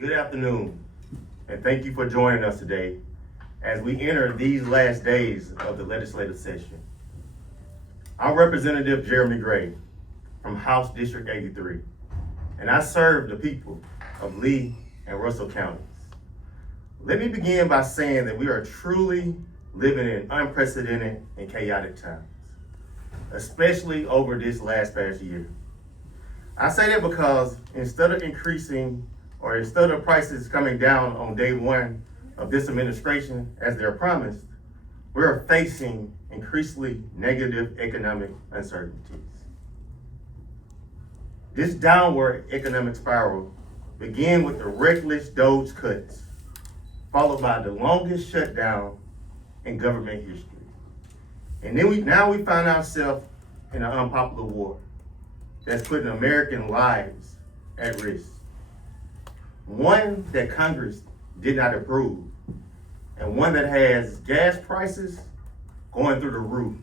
Good afternoon, and thank you for joining us today as we enter these last days of the legislative session. I'm Representative Jeremy Gray from House District 83, and I serve the people of Lee and Russell counties. Let me begin by saying that we are truly living in unprecedented and chaotic times, especially over this last past year. I say that because instead of prices coming down on day one of this administration as they're promised, we're facing increasingly negative economic uncertainties. This downward economic spiral began with the reckless DOGE cuts, followed by the longest shutdown in government history. And then now we find ourselves in an unpopular war that's putting American lives at risk. One that Congress did not approve, and one that has gas prices going through the roof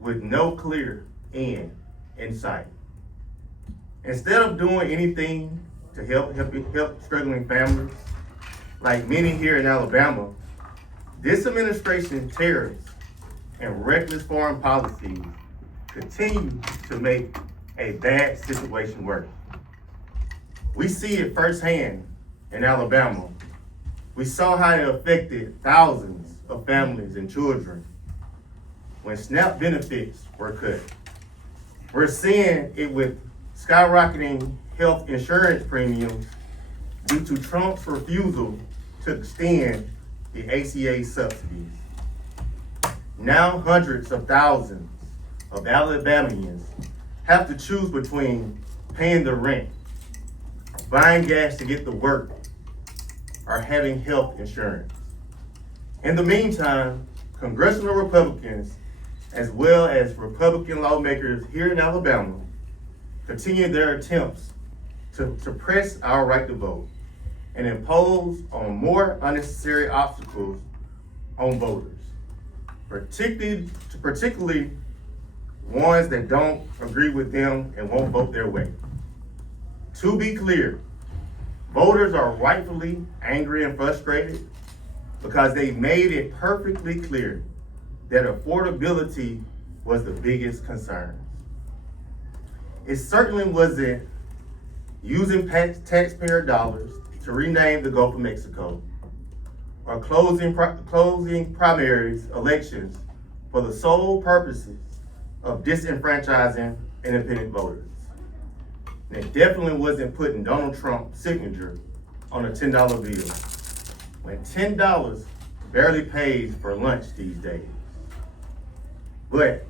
with no clear end in sight. Instead of doing anything to help struggling families, like many here in Alabama, this administration tariffs and reckless foreign policies continue to make a bad situation worse. We see it firsthand in Alabama. We saw how it affected thousands of families and children when SNAP benefits were cut. We're seeing it with skyrocketing health insurance premiums due to Trump's refusal to extend the ACA subsidies. Now hundreds of thousands of Alabamians have to choose between paying the rent, buying gas to get to work, or having health insurance. In the meantime, congressional Republicans, as well as Republican lawmakers here in Alabama, continue their attempts to suppress our right to vote and impose on more unnecessary obstacles on voters, particularly ones that don't agree with them and won't vote their way. To be clear, voters are rightfully angry and frustrated because they made it perfectly clear that affordability was the biggest concern. It certainly wasn't using taxpayer dollars to rename the Gulf of Mexico or closing primaries elections for the sole purposes of disenfranchising independent voters. And it definitely wasn't putting Donald Trump's signature on a $10 bill, when $10 barely pays for lunch these days. But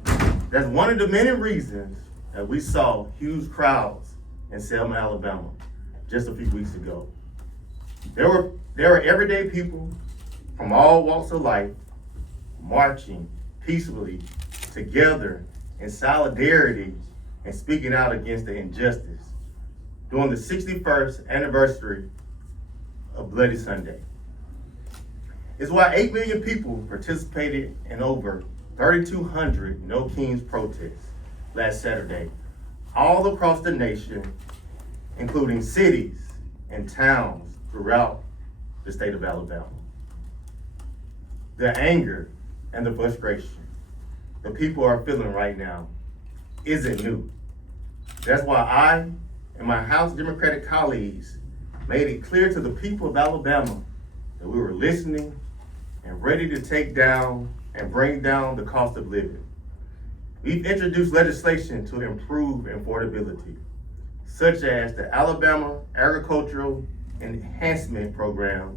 that's one of the many reasons that we saw huge crowds in Selma, Alabama, just a few weeks ago. There were everyday people from all walks of life marching peacefully together in solidarity and speaking out against the injustice during the 61st anniversary of Bloody Sunday. It's why 8 million people participated in over 3,200 No Kings protests last Saturday, all across the nation, including cities and towns throughout the state of Alabama. The anger and the frustration the people are feeling right now isn't new. That's why I and my House Democratic colleagues made it clear to the people of Alabama that we were listening and ready to take down and bring down the cost of living. We've introduced legislation to improve affordability, such as the Alabama Agricultural Enhancement Program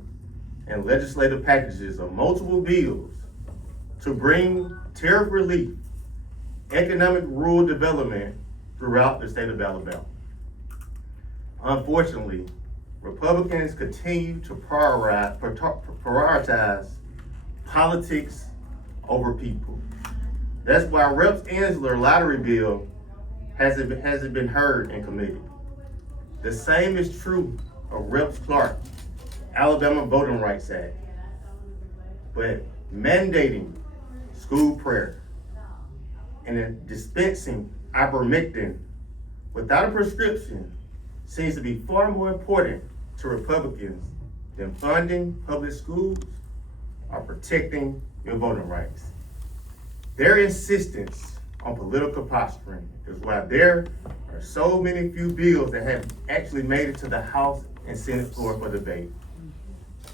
and legislative packages of multiple bills to bring tariff relief, economic rural development throughout the state of Alabama. Unfortunately, Republicans continue to prioritize politics over people. That's why Rep. Ansler's lottery bill hasn't been heard in committee. The same is true of Rep. Clark's Alabama Voting Rights Act. But mandating school prayer and dispensing ivermectin without a prescription seems to be far more important to Republicans than funding public schools or protecting your voting rights. Their insistence on political posturing is why there are so many few bills that have actually made it to the House and Senate floor for debate,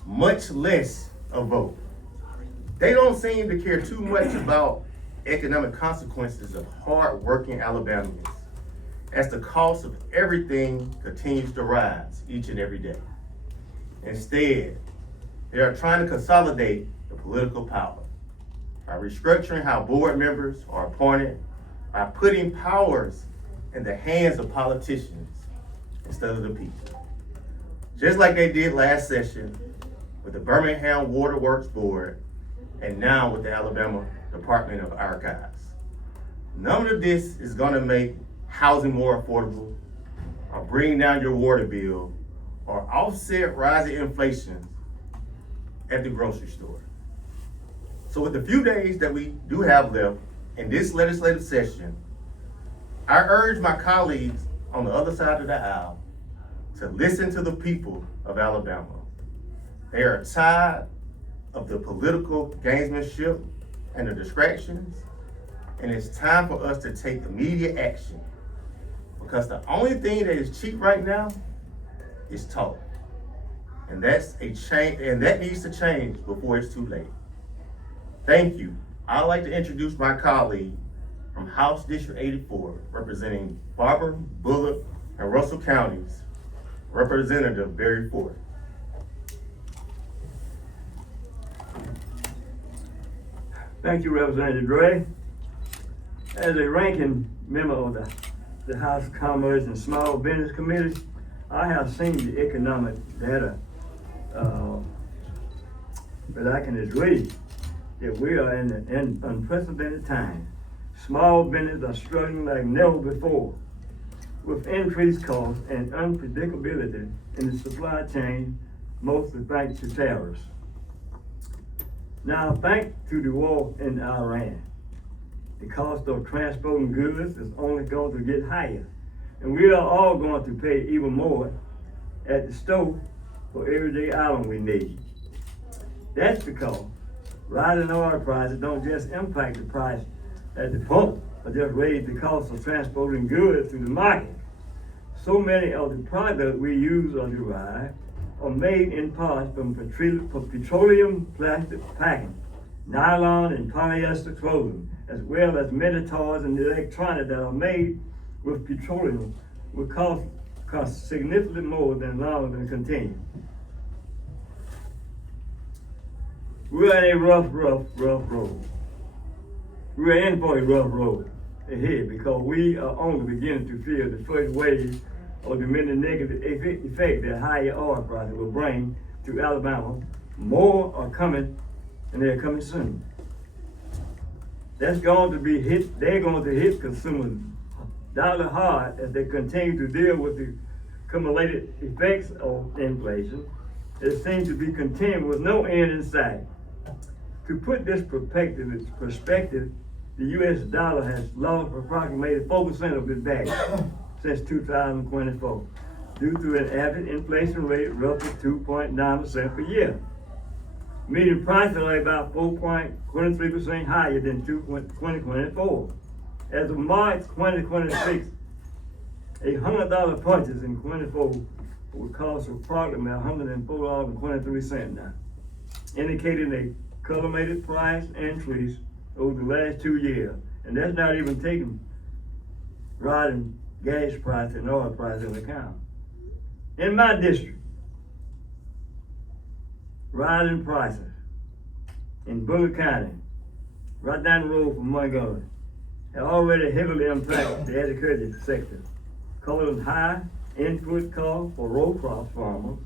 much less a vote. They don't seem to care too much about economic consequences of hard-working Alabamians as the cost of everything continues to rise each and every day. Instead, they are trying to consolidate the political power by restructuring how board members are appointed, by putting powers in the hands of politicians instead of the people. Just like they did last session with the Birmingham Water Works Board and now with the Alabama Department of Archives. None of this is gonna make housing more affordable or bring down your water bill or offset rising inflation at the grocery store. So with the few days that we do have left in this legislative session, I urge my colleagues on the other side of the aisle to listen to the people of Alabama. They are tired of the political gamesmanship and the distractions, and it's time for us to take immediate action, because the only thing that is cheap right now is talk. And that's a change, and that needs to change before it's too late. Thank you. I'd like to introduce my colleague from House District 84, representing Barber, Bullock, and Russell counties, Representative Barry Forte. Thank you, Representative Dre. As a ranking member of the House Commerce and Small Business Committee, I have seen the economic data, but I can agree that we are in an unprecedented time. Small businesses are struggling like never before with increased costs and unpredictability in the supply chain, mostly thanks to tariffs. Now, thanks to the war in Iran, the cost of transporting goods is only going to get higher. And we are all going to pay even more at the store for everyday item we need. That's because rising oil prices don't just impact the price at the pump, or just raise the cost of transporting goods to the market. So many of the products we use or derive are made in part from petroleum plastic packing, nylon and polyester clothing, as well as many toys and electronics that are made with petroleum will cost significantly more than longer than continue. We're in a rough road. We're in for a rough road ahead because we are only beginning to feel the first wave of the many negative effects that higher oil prices will bring to Alabama. More are coming, and they're coming soon. That's going to be hit. They're going to hit consumers dollar hard as they continue to deal with the accumulated effects of inflation. It seems to be continuing with no end in sight. To put this perspective, the U.S. dollar has lost approximately 4% of its value since 2024, due to an average inflation rate of roughly 2.9% per year. Median prices are about 4.23% higher than 2024. As of March 2026, $100 punches in 24 would cost approximately $104.23 now, indicating a cumulative price increase over the last 2 years. And that's not even taking rising gas price and oil price into account. In my district, rising prices in Bullock County, right down the road from Montgomery, have already heavily impacted the agriculture sector, causing high input costs for row crop farmers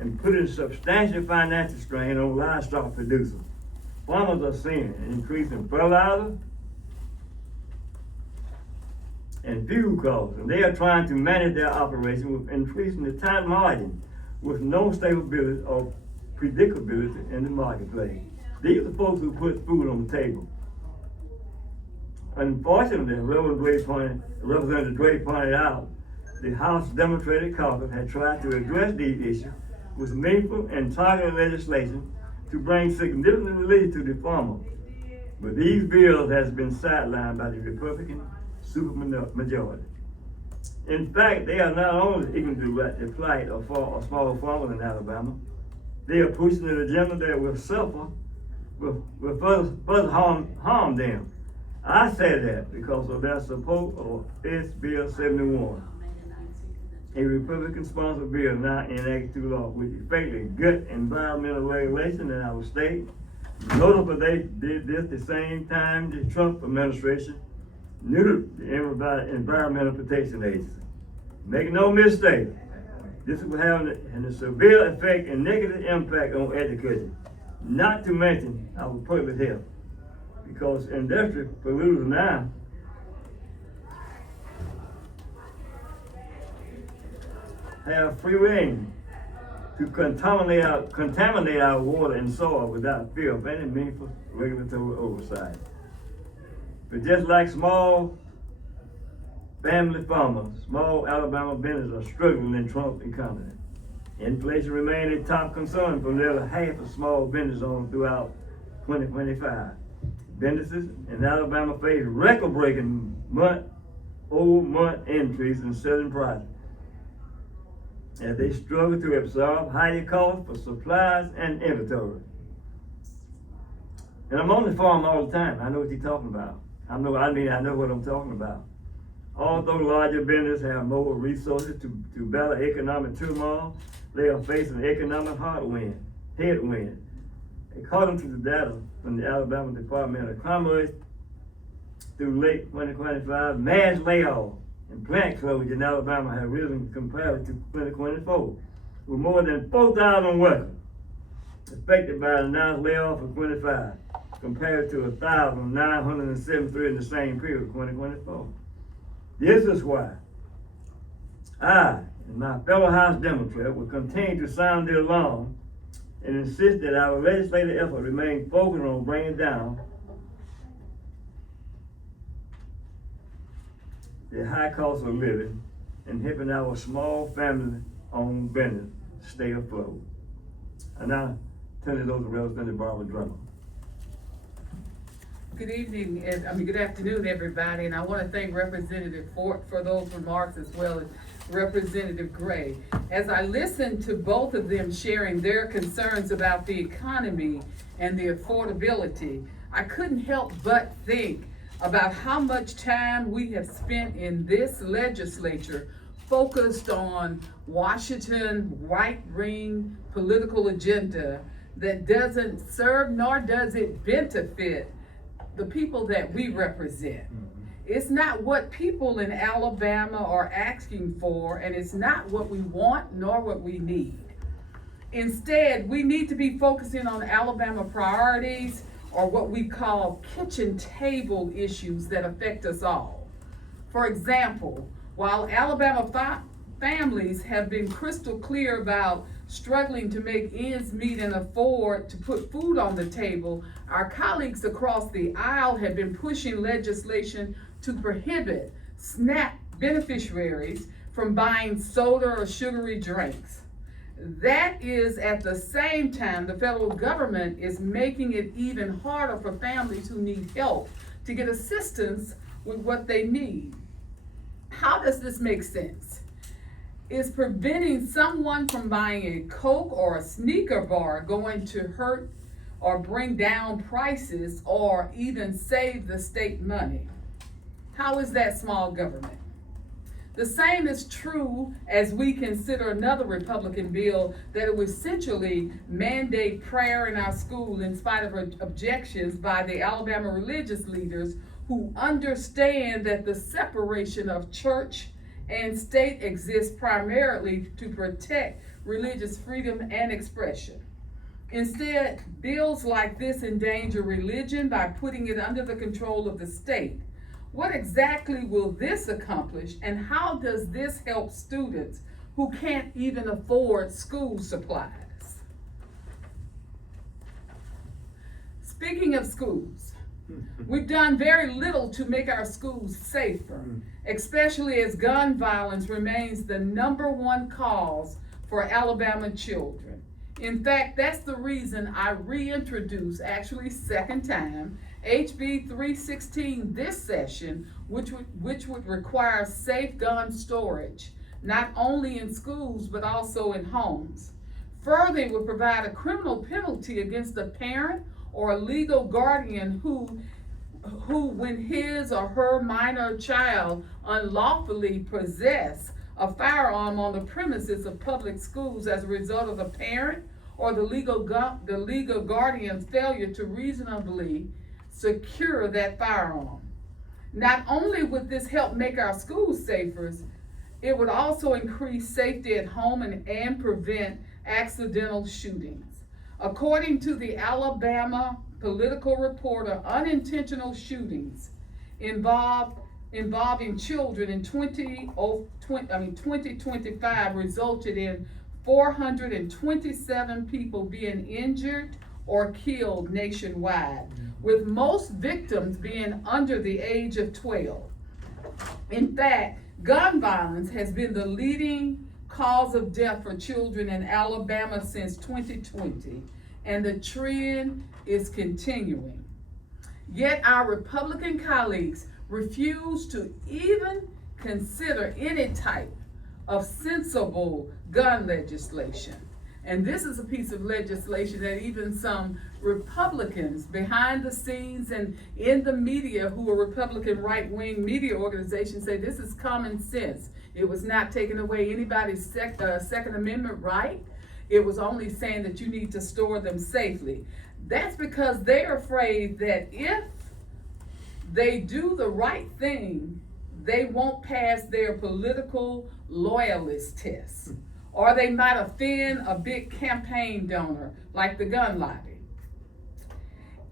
and putting substantial financial strain on livestock producers. Farmers are seeing an increase in fertilizer and fuel costs, and they are trying to manage their operation with increasing the tight margin with no stability or predictability in the marketplace. These are folks who put food on the table. Unfortunately, Representative Dre pointed out, the House Democratic caucus had tried to address these issues with meaningful and targeted legislation to bring significant relief to the farmer. But these bills has been sidelined by the Republican supermajority. In fact, they are not only ignorant to the plight of small farmers in Alabama, they are pushing an agenda that will suffer, will further harm them. I say that because of their support of S. Bill 71, a Republican-sponsored bill now enacted into law, which effectively gut environmental regulation in our state. Notable, they did this the same time the Trump administration neutered the Environmental Protection Agency. Make no mistake, this will have a severe effect and negative impact on agriculture, not to mention our public health. Because industrial polluters now have free reign to contaminate our water and soil without fear of any meaningful regulatory oversight. But just like small family farmers, small Alabama businesses are struggling in Trump's economy. Inflation remains a top concern for nearly half of small business owners throughout 2025. Businesses in Alabama face record-breaking month-over-month increase in selling prices as they struggle to absorb higher costs for supplies and inventory. And I'm on the farm all the time. I know what you're talking about. I know what I'm talking about. Although larger businesses have more resources to battle economic turmoil, they are facing economic headwind. According to the data from the Alabama Department of Commerce, through late 2025, mass layoffs and plant closures in Alabama have risen compared to 2024, with more than 4,000 workers affected by the announced layoff of 25, compared to 1,973 in the same period of 2024. This is why I and my fellow House Democrats will continue to sound the alarm and insist that our legislative effort remain focused on bringing down the high cost of living and helping our small family-owned business stay afloat. And now, turn it over to Representative Barbara Drummond. Good evening, good afternoon, everybody, and I want to thank Representative Forte for those remarks as well as Representative Gray. As I listened to both of them sharing their concerns about the economy and the affordability, I couldn't help but think about how much time we have spent in this legislature focused on Washington right-wing political agenda that doesn't serve nor does it benefit the people that we represent. It's not what people in Alabama are asking for, and it's not what we want nor what we need. Instead, we need to be focusing on Alabama priorities, or what we call kitchen table issues that affect us all. For example, while Alabama families have been crystal clear about struggling to make ends meet and afford to put food on the table, our colleagues across the aisle have been pushing legislation to prohibit SNAP beneficiaries from buying soda or sugary drinks. That is at the same time the federal government is making it even harder for families who need help to get assistance with what they need. How does this make sense? Is preventing someone from buying a Coke or a sneaker bar going to hurt or bring down prices or even save the state money? How is that small government? The same is true as we consider another Republican bill that would essentially mandate prayer in our school in spite of objections by the Alabama religious leaders who understand that the separation of church and state exists primarily to protect religious freedom and expression. Instead, bills like this endanger religion by putting it under the control of the state. What exactly will this accomplish, and how does this help students who can't even afford school supplies? Speaking of schools, we've done very little to make our schools safer, especially as gun violence remains the #1 cause for Alabama children. In fact, that's the reason I reintroduced, actually second time, HB 316 this session, which would require safe gun storage, not only in schools, but also in homes. Further, it would provide a criminal penalty against a parent or a legal guardian who, when his or her minor child unlawfully possess a firearm on the premises of public schools as a result of the parent or the legal guardian's failure to reasonably secure that firearm. Not only would this help make our schools safer, it would also increase safety at home and prevent accidental shootings. According to the Alabama Political Reporter, unintentional shootings involving children in 2025 resulted in 427 people being injured or killed nationwide, with most victims being under the age of 12. In fact, gun violence has been the leading cause of death for children in Alabama since 2020, and the trend is continuing. Yet our Republican colleagues refuse to even consider any type of sensible gun legislation. And this is a piece of legislation that even some Republicans behind the scenes and in the media, who are Republican right-wing media organizations, say this is common sense. It was not taking away anybody's Second Amendment right. It was only saying that you need to store them safely. That's because they're afraid that if they do the right thing, they won't pass their political loyalist test, or they might offend a big campaign donor like the gun lobby.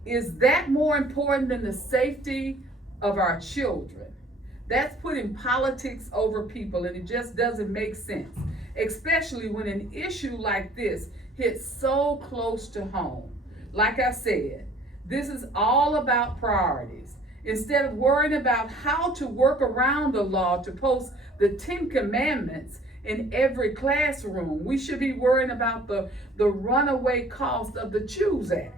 Is that more important than the safety of our children? That's putting politics over people, and it just doesn't make sense, especially when an issue like this hits so close to home. Like I said, this is all about priorities. Instead of worrying about how to work around the law to post the 10 Commandments in every classroom, we should be worrying about the runaway cost of the Choose Act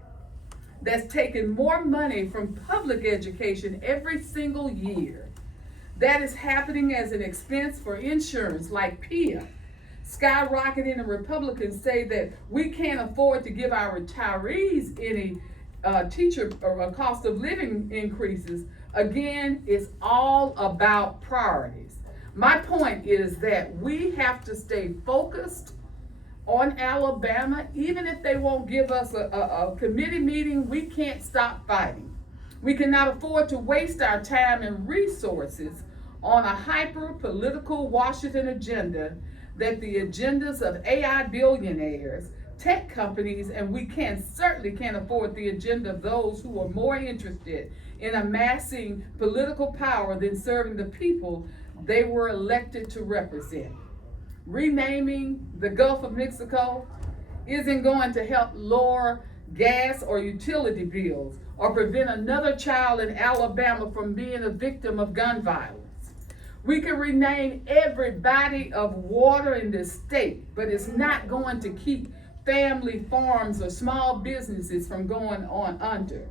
that's taking more money from public education every single year. That is happening as an expense for insurance like PIA, skyrocketing, and Republicans say that we can't afford to give our retirees any teacher or cost of living increases. Again, it's all about priorities. My point is that we have to stay focused on Alabama. Even if they won't give us a committee meeting, we can't stop fighting. We cannot afford to waste our time and resources on a hyper-political Washington agenda that the agendas of AI billionaires, tech companies, and we certainly can't afford the agenda of those who are more interested in amassing political power than serving the people they were elected to represent. Renaming the Gulf of Mexico isn't going to help lower gas or utility bills or prevent another child in Alabama from being a victim of gun violence. We can rename every body of water in this state, but it's not going to keep family farms or small businesses from going on under.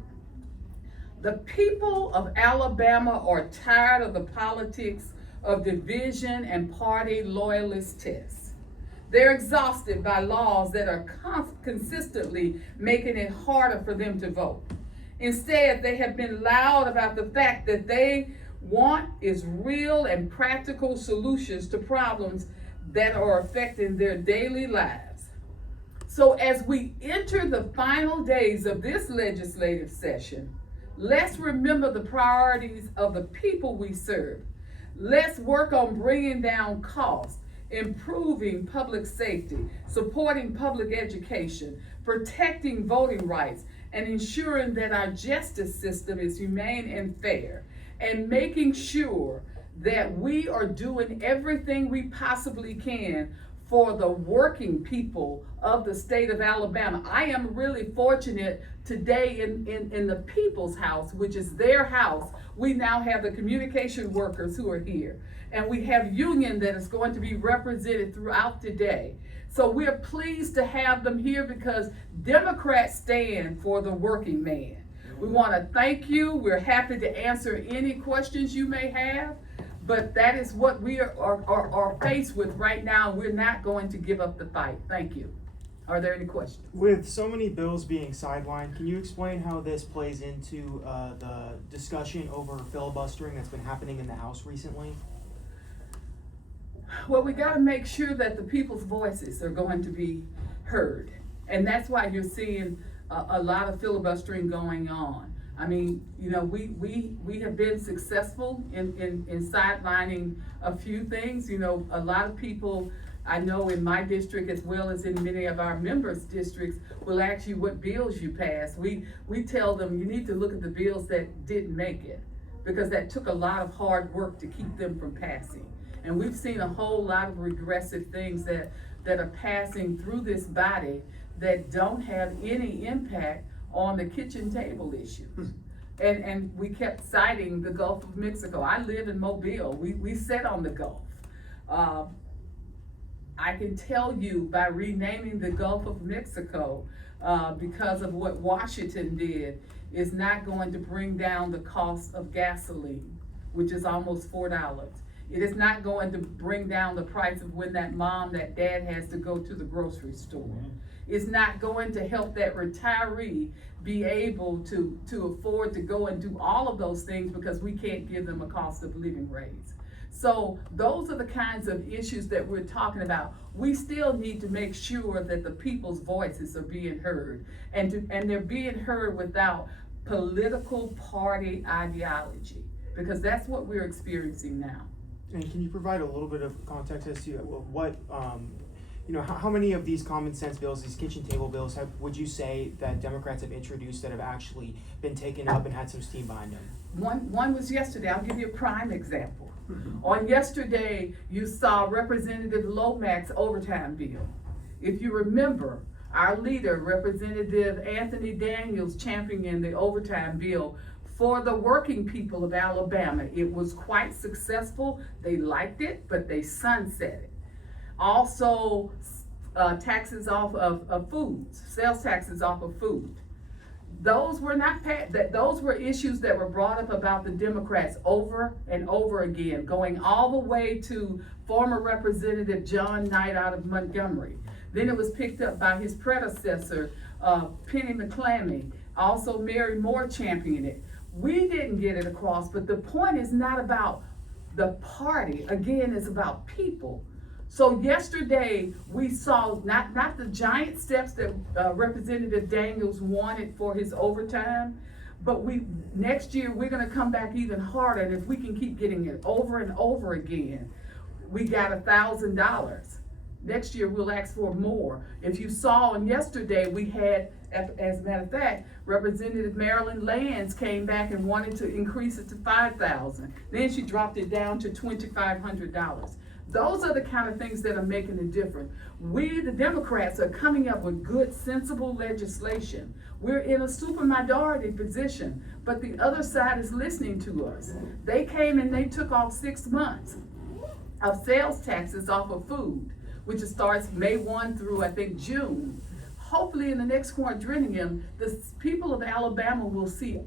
The people of Alabama are tired of the politics of division and party loyalist tests. They're exhausted by laws that are consistently making it harder for them to vote. Instead, they have been loud about the fact that they want is real and practical solutions to problems that are affecting their daily lives. So as we enter the final days of this legislative session, let's remember the priorities of the people we serve. Let's work on bringing down costs, improving public safety, supporting public education, protecting voting rights, and ensuring that our justice system is humane and fair, and making sure that we are doing everything we possibly can for the working people of the state of Alabama. I am really fortunate today in the people's house, which is their house. We now have the communication workers who are here. and we have union that is going to be represented throughout the day. So we're pleased to have them here because Democrats stand for the working man. We want to thank you. We're happy to answer any questions you may have, but that is what we are faced with right now. We're not going to give up the fight. Thank you. Are there any questions? With so many bills being sidelined, can you explain how this plays into the discussion over filibustering that's been happening in the House recently? Well, we got to make sure that the people's voices are going to be heard. And that's why you're seeing a lot of filibustering going on. I mean, you know, we have been successful in sidelining a few things. You know, a lot of people I know in my district as well as in many of our members' districts will ask you what bills you passed. We tell them you need to look at the bills that didn't make it because that took a lot of hard work to keep them from passing. And we've seen a whole lot of regressive things that are passing through this body that don't have any impact on the kitchen table issues. And we kept citing the Gulf of Mexico. I live in Mobile. We sat on the Gulf. I can tell you by renaming the Gulf of Mexico, because of what Washington did, is not going to bring down the cost of gasoline, which is almost $4. It is not going to bring down the price of when that mom, that dad has to go to the grocery store. It's not going to help that retiree be able to afford to go and do all of those things because we can't give them a cost of living raise. So those are the kinds of issues that we're talking about. We still need to make sure that the people's voices are being heard and they're being heard without political party ideology, because that's what we're experiencing now. And can you provide a little bit of context as to what, how many of these common sense bills, these kitchen table bills, would you say that Democrats have introduced that have actually been taken up and had some steam behind them? One was yesterday. I'll give you a prime example. On yesterday, you saw Representative Lomax's overtime bill. If you remember, our leader, Representative Anthony Daniels, championing the overtime bill for the working people of Alabama. It was quite successful. They liked it, but they sunset it. Also, taxes off of foods, sales taxes off of food. Those were not those were issues that were brought up about the Democrats over and over again, going all the way to former Representative John Knight out of Montgomery. Then it was picked up by his predecessor, Penny McClammy, also Mary Moore championing it. We didn't get it across, but the point is not about the party. Again, it's about people. So yesterday, we saw not the giant steps that Representative Daniels wanted for his overtime, but next year, we're gonna come back even harder, and if we can keep getting it over and over again, we got $1,000. Next year, we'll ask for more. If you saw on yesterday, we had, as a matter of fact, Representative Marilyn Lands came back and wanted to increase it to $5,000. Then she dropped it down to $2,500. Those are the kind of things that are making a difference. We, the Democrats, are coming up with good, sensible legislation. We're in a super minority position, but the other side is listening to us. They came and they took off 6 months of sales taxes off of food, which starts May 1 through, I think, June. Hopefully in the next quadrennium, the people of Alabama will see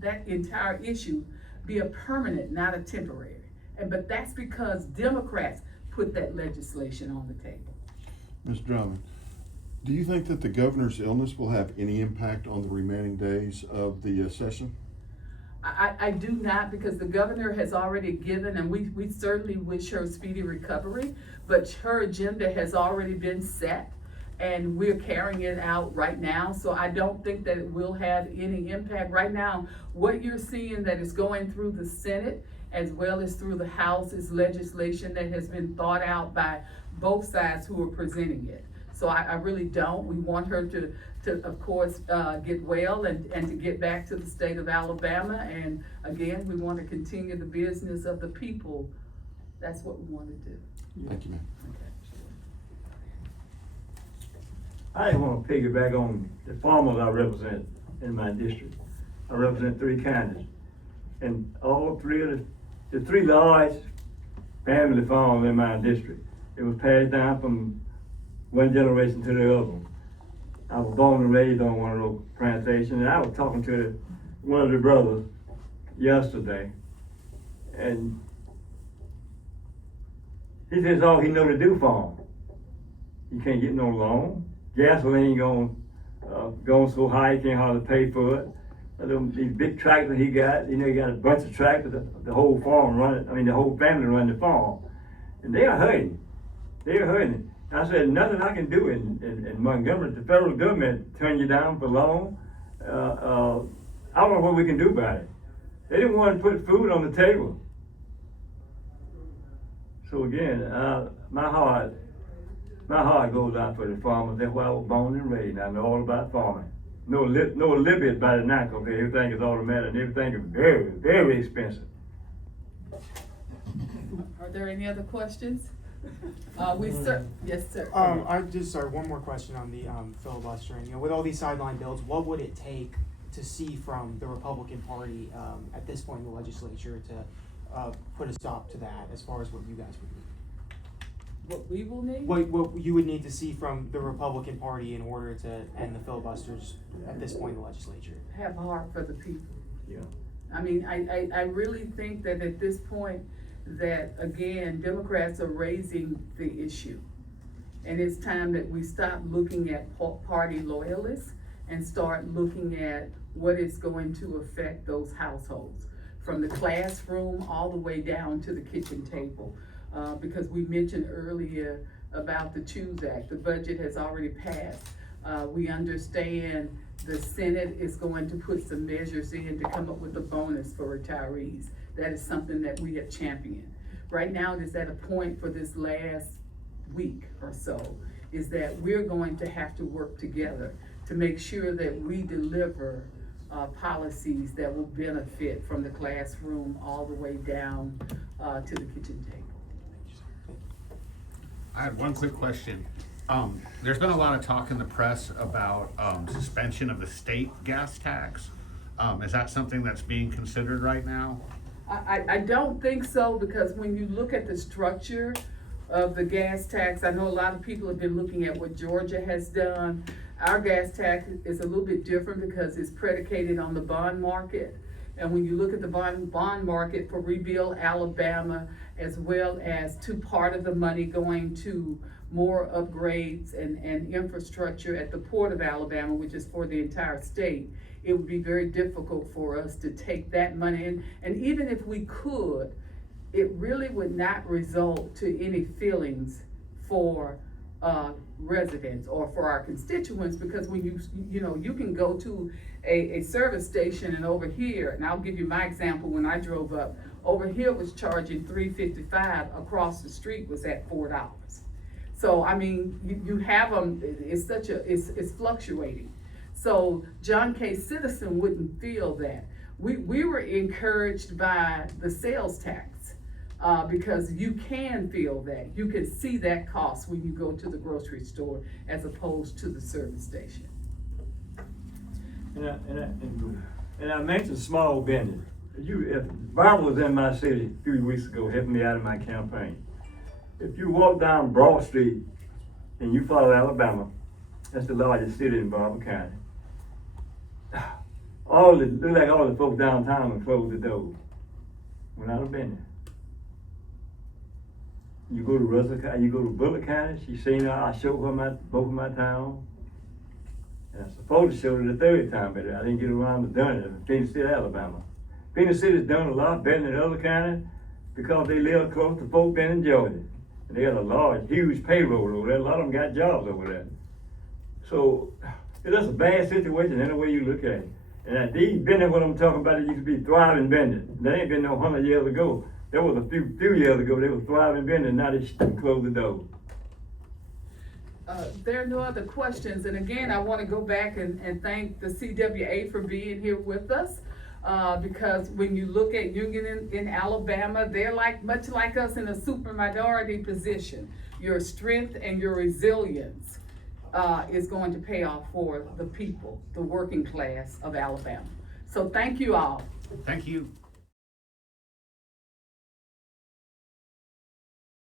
that entire issue be a permanent, not a temporary. But that's because Democrats put that legislation on the table. Ms. Drummond, do you think that the governor's illness will have any impact on the remaining days of the session? I do not, because the governor has already given, and we certainly wish her speedy recovery, but her agenda has already been set, and we're carrying it out right now, so I don't think that it will have any impact. Right now, what you're seeing that is going through the Senate as well as through the House is legislation that has been thought out by both sides who are presenting it. So I really don't. We want her to of course, get well and to get back to the state of Alabama. And again, we want to continue the business of the people. That's what we want to do. Thank you, ma'am. I want to piggyback on the farmers I represent in my district. I represent 3 counties. And all 3 of the 3 large family farm in my district. It was passed down from one generation to the other. I was born and raised on one of those plantations, and I was talking to one of the brothers yesterday, and he says all he know to do farm. He can't get no loan. Gasoline going so high he can't hardly pay for it. These big tractors he got, he got a bunch of tractors, the whole farm the whole family run the farm. And they are hurting. They are hurting. I said, nothing I can do in Montgomery, the federal government turn you down for loan. I don't know what we can do about it. They didn't want to put food on the table. So again, my heart goes out for the farmers. That's why I was born and raised. I know all about farming. Know a little bit about it now, because everything is automatic and everything is very, very expensive. Are there any other questions? Yes, sir. I just, sorry, one more question on the filibustering. You know, with all these sideline bills, what would it take to see from the Republican Party at this point in the legislature to put a stop to that, as far as what you guys would need? What we will need? What you would need to see from the Republican Party in order to end the filibusters at this point in the legislature? Have heart for the people. Yeah. I mean, I really think that at this point, that again, Democrats are raising the issue. And it's time that we stop looking at party loyalists and start looking at what is going to affect those households, from the classroom all the way down to the kitchen table. Because we mentioned earlier about the CHOOSE Act, the budget has already passed. We understand the Senate is going to put some measures in to come up with a bonus for retirees. That is something that we have championed. Right now, it is at a point for this last week or so, is that we're going to have to work together to make sure that we deliver policies that will benefit from the classroom all the way down to the kitchen table. I had one quick question. There's been a lot of talk in the press about suspension of the state gas tax. Is that something that's being considered right now? I don't think so, because when you look at the structure of the gas tax, I know a lot of people have been looking at what Georgia has done. Our gas tax is a little bit different because it's predicated on the bond market. And when you look at the bond market for Rebuild Alabama, as well as to part of the money going to more upgrades and infrastructure at the Port of Alabama, which is for the entire state, it would be very difficult for us to take that money in. And even if we could, it really would not result to any feelings for residents or for our constituents, because when you can go to a service station, and over here, and I'll give you my example, when I drove up, over here was charging $3.55, across the street was at $4. So, I mean, you have them, it's fluctuating. So John K. Citizen wouldn't feel that. We were encouraged by the sales tax, because you can feel that. You can see that cost when you go to the grocery store as opposed to the service station. And I mentioned small business. If Barbara was in my city a few weeks ago, helping me out in my campaign. If you walk down Broad Street and you follow Alabama, that's the largest city in Barber County. Look like all the folks downtown and closed the doors. When I've been there. You go to you go to Bullitt County, she seen her, I showed her both of my towns. And I'm supposed to show her the third time, but I didn't get around to doing it in Phoenix City, Alabama. Phoenix City's done a lot better than other counties because they live close to folk been in Georgia. And they got a large, huge payroll over there. A lot of them got jobs over there. So it's just a bad situation any way you look at it. And these business, what I'm talking about, it used to be thriving business. That ain't been no 100 years ago. That was a few years ago, they were thriving business, now they closed the door. There are no other questions, and again, I want to go back and thank the CWA for being here with us, because when you look at Union in Alabama, they're much like us in a super minority position. Your strength and your resilience is going to pay off for the people, the working class of Alabama. So thank you all. Thank you.